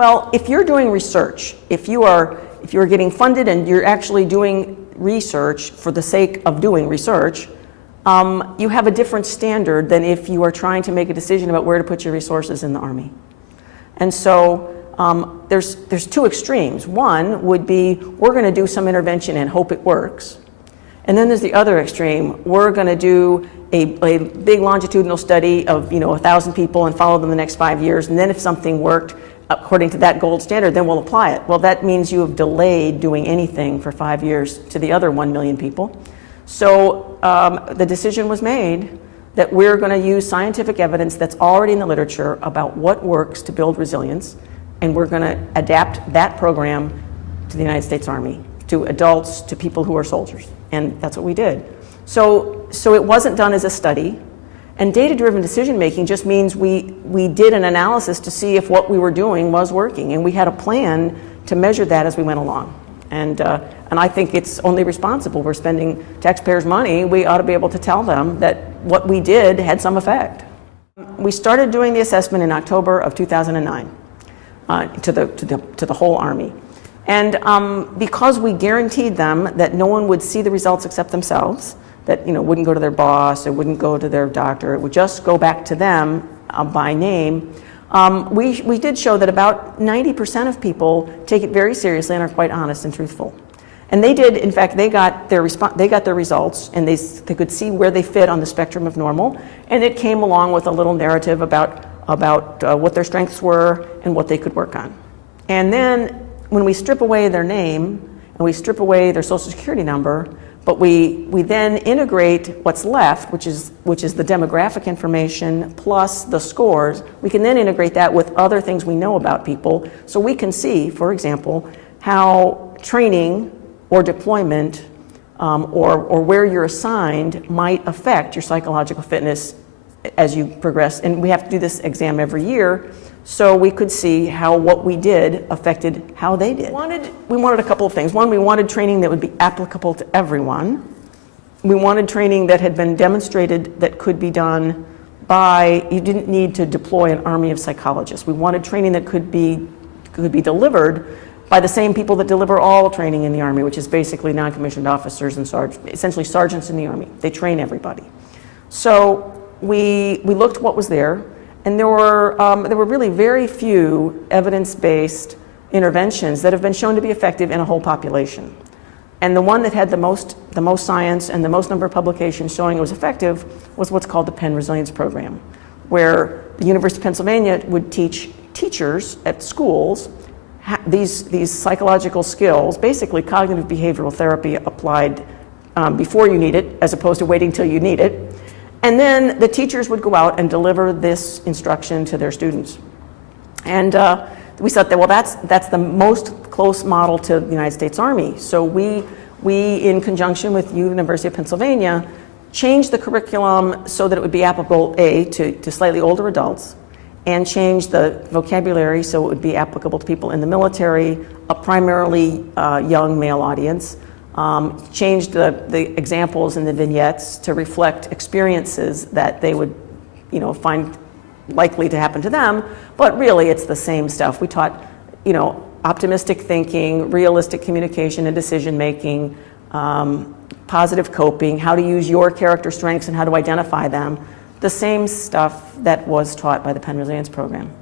Well, if you're doing research, if you're getting funded and you're actually doing research for the sake of doing research, you have a different standard than if you are trying to make a decision about where to put your resources in the Army. And so there's two extremes. One would be, we're going to do some intervention and hope it works. And then there's the other extreme. We're going to do a big longitudinal study of 1,000 people and follow them the next 5 years. And then if something worked according to that gold standard, then we'll apply it. Well, that means you have delayed doing anything for 5 years to the other 1 million people. So the decision was made that we're going to use scientific evidence that's already in the literature about what works to build resilience, and we're going to adapt that program to the United States Army, to adults, to people who are soldiers. And that's what we did. So it wasn't done as a study. And data-driven decision-making just means we did an analysis to see if what we were doing was working. And we had a plan to measure that as we went along. And I think it's only responsible. We're spending taxpayers' money. We ought to be able to tell them that what we did had some effect. We started doing the assessment in October of 2009 to the whole Army. And because we guaranteed them that no one would see the results except themselves, that wouldn't go to their boss, it wouldn't go to their doctor, it would just go back to them by name, we did show that about 90% of people take it very seriously and are quite honest and truthful. And they did, in fact, they got their results, and they could see where they fit on the spectrum of normal, and it came along with a little narrative about what their strengths were and what they could work on. And then when we strip away their name and we strip away their social security number, but we then integrate what's left, which is the demographic information plus the scores, we can then integrate that with other things we know about people. So we can see, for example, how training or deployment or where you're assigned might affect your psychological fitness as you progress. And we have to do this exam every year, so we could see how what we did affected how they did. We wanted a couple of things. One, we wanted training that would be applicable to everyone. We wanted training that had been demonstrated that could be done by, you didn't need to deploy an army of psychologists. We wanted training that could be delivered by the same people that deliver all training in the Army, which is basically non-commissioned officers and essentially sergeants in the Army. They train everybody. So we looked what was there, and there were really very few evidence-based interventions that have been shown to be effective in a whole population. And the one that had the most science and the most number of publications showing it was effective was what's called the Penn Resilience Program, where the University of Pennsylvania would teach teachers at schools these psychological skills, basically cognitive behavioral therapy applied before you need it, as opposed to waiting till you need it. And then the teachers would go out and deliver this instruction to their students. And we thought that, well, that's the most close model to the United States Army. So we in conjunction with University of Pennsylvania, changed the curriculum so that it would be applicable, to slightly older adults, and changed the vocabulary so it would be applicable to people in the military, a primarily young male audience. Changed the examples and the vignettes to reflect experiences that they would, find likely to happen to them, but really it's the same stuff. We taught, optimistic thinking, realistic communication and decision making, positive coping, how to use your character strengths and how to identify them. The same stuff that was taught by the Penn Resilience Program.